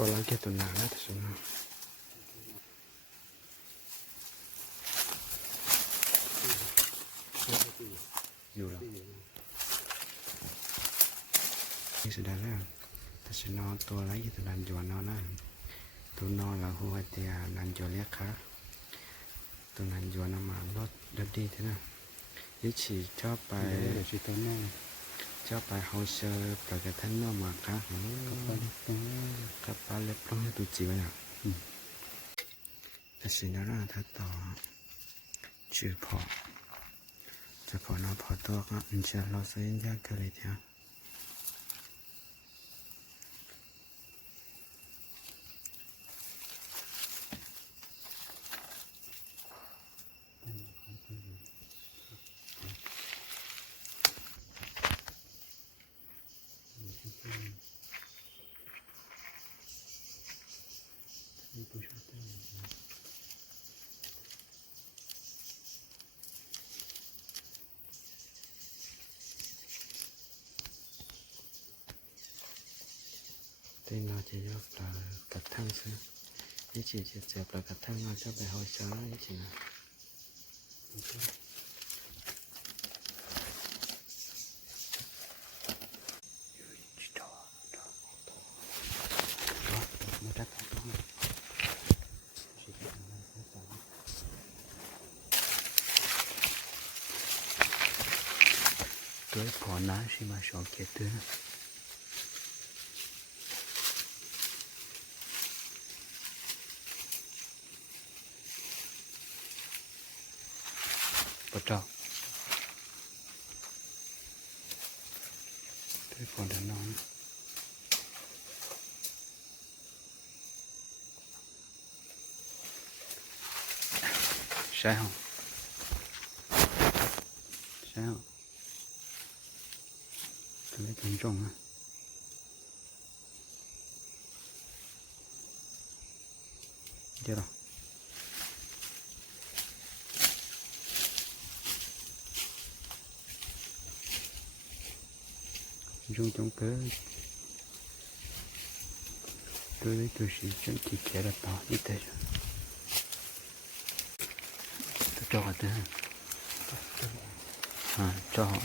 ตัวละแค่ตัวหนาแล้วแต่ฉันอยู่แล้วนี่สุดแล้วแต่ฉันนอนตัวละแค่ตัวนันจวนนอนนะตัวนอนแล้วหัวเตียนันจวนเรียกค่ะตัวนันจวนน้ำมันรถรถดีเท่านั้นยิ่งฉีดชอบไปฉีดตัวแน่ชอบไปเฮาเชอร์ปล่อยกระทั่งนอกมาค่ะกับปลาเล็บต้องให้ตัวจีไว้อ่ะแต่สิ่งนั้นถ้าต่อชื่อพอจะพอนอพอตัวก็อินชาอัลลอฮ์เสียงยากกันเลยเถอะที่เราจะยกปลากระทั่งซื้อนี่จีจะเจ็บปลากระทั่งเราจะไปหอยช้านี่จีนะตัวผอน้าใช่ไหมชอบเกตด้วยปะเจ้าตัวผอด้านนอนใช่หรอใช่หรอตัวนี้เป็นจงอ่ะเดี๋ยวdùng trong cái tôi chỉ chân chỉ kéo là to như thế tôi cho họ thế cho họ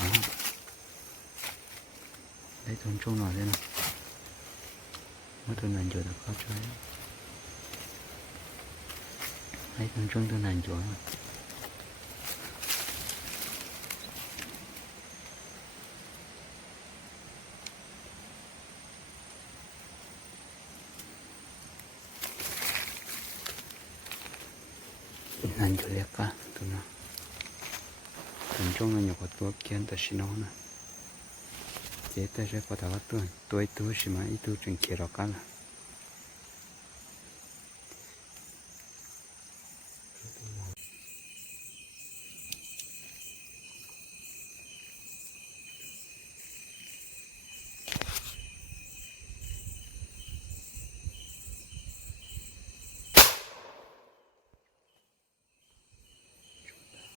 lấy thùng chung nào thế nào mấy tôi này rồi được có chơi lấy thùng chung tôi này rồi anh cho liệt cả tụi nó tụi trong nó nhiều có tua kiến ta xin nó nè chế ta sẽ có thằng tôi xí mà ít tôi chuyện kia rồi cả là